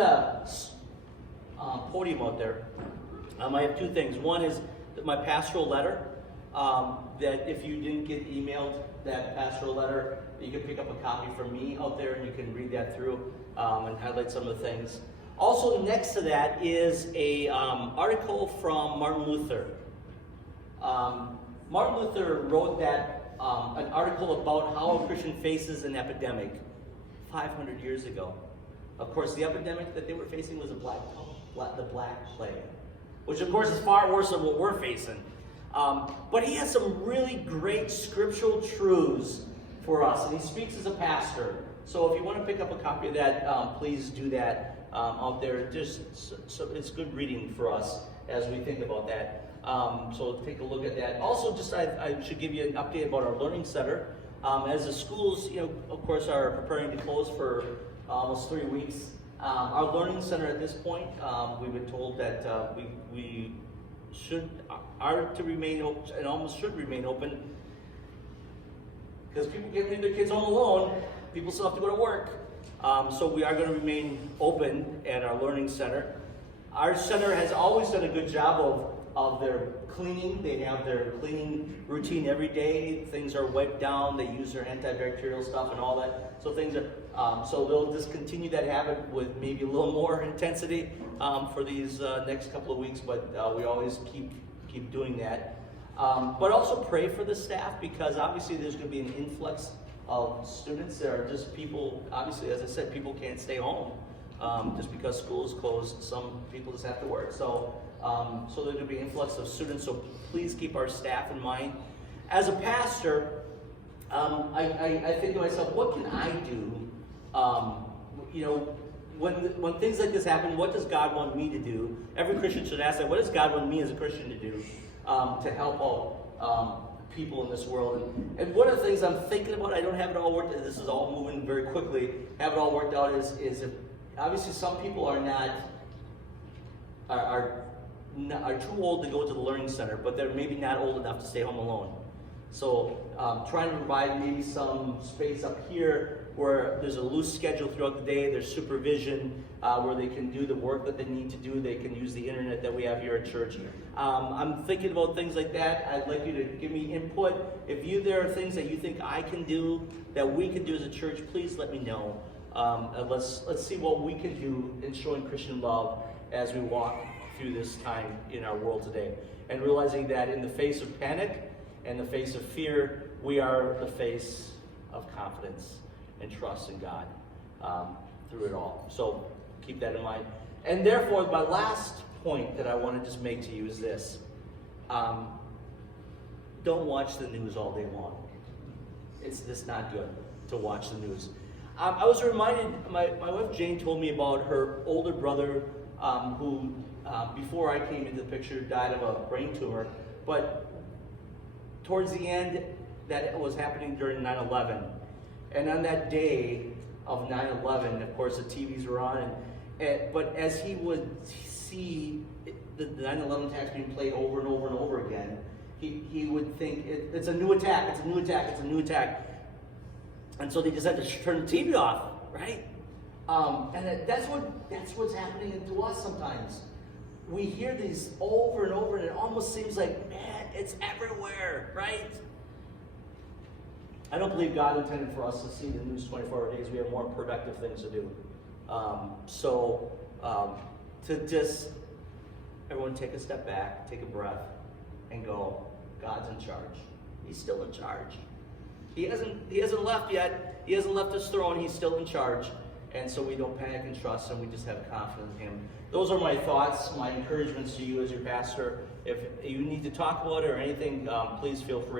the podium out there, I have two things. One is my pastoral letter, that if you didn't get emailed that pastoral letter, you can pick up a copy from me out there and you can read that through and highlight some of the things. Also next to that is a article from Martin Luther. Martin Luther wrote that an article about how a Christian faces an epidemic 500 years ago. Of course, the epidemic that they were facing was the Black Plague, which of course is far worse than what we're facing. But he has some really great scriptural truths for us, and he speaks as a pastor. So if you want to pick up a copy of that, please do that out there. So it's good reading for us as we think about that. So take a look at that. Also, I should give you an update about our Learning Center. As the schools, of course, are preparing to close for almost 3 weeks. Our Learning Center at this point, we've been told that we are to remain open, and almost should remain open, because people can't leave their kids home alone. People still have to go to work. So we are going to remain open at our Learning Center. Our center has always done a good job of their cleaning. They have their cleaning routine every day. Things are wiped down. They use their antibacterial stuff and all that. So things are, so they'll just continue that habit with maybe a little more intensity for these next couple of weeks, but we always keep doing that. But also pray for the staff, because obviously there's going to be an influx of students. There are just people, obviously, as I said, people can't stay home just because school is closed. Some people just have to work. So there's going to be an influx of students, so please keep our staff in mind. As a pastor, I think to myself, what can I do? When things like this happen, what does God want me to do? Every Christian should ask that. What does God want me as a Christian to do to help out people in this world? And one of the things I'm thinking about, I don't have it all worked out. This is all moving very quickly. Have it all worked out is if, obviously some people are too old to go to the Learning Center, but they're maybe not old enough to stay home alone. So trying to provide maybe some space up here where there's a loose schedule throughout the day, there's supervision where they can do the work that they need to do, they can use the internet that we have here at church. I'm thinking about things like that. I'd like you to give me input. If there are things that you think I can do, that we can do as a church, please let me know. And let's see what we can do in showing Christian love as we walk through this time in our world today. And realizing that in the face of panic and the face of fear, we are the face of confidence and trust in God through it all. So keep that in mind. And therefore, my last point that I want to just make to you is this. Don't watch the news all day long. It's just not good to watch the news. I was reminded, my wife Jane told me about her older brother who, before I came into the picture, died of a brain tumor. But towards the end, that was happening during 9/11. And on that day of 9/11, of course, the TVs were on. But as he would see the 9/11 attacks being played over and over and over again, he would think, it's a new attack, it's a new attack, it's a new attack. And so they just had to turn the TV off, right? And that's what's happening to us sometimes. We hear these over and over, and it almost seems like, man, it's everywhere, right? I don't believe God intended for us to see the news 24 days. We have more productive things to do. To just, everyone take a step back, take a breath, and go, God's in charge. He's still in charge. He hasn't left yet. He hasn't left his throne. He's still in charge. And so we don't panic and trust, and we just have confidence in him. Those are my thoughts, my encouragements to you as your pastor. If you need to talk about it or anything, please feel free.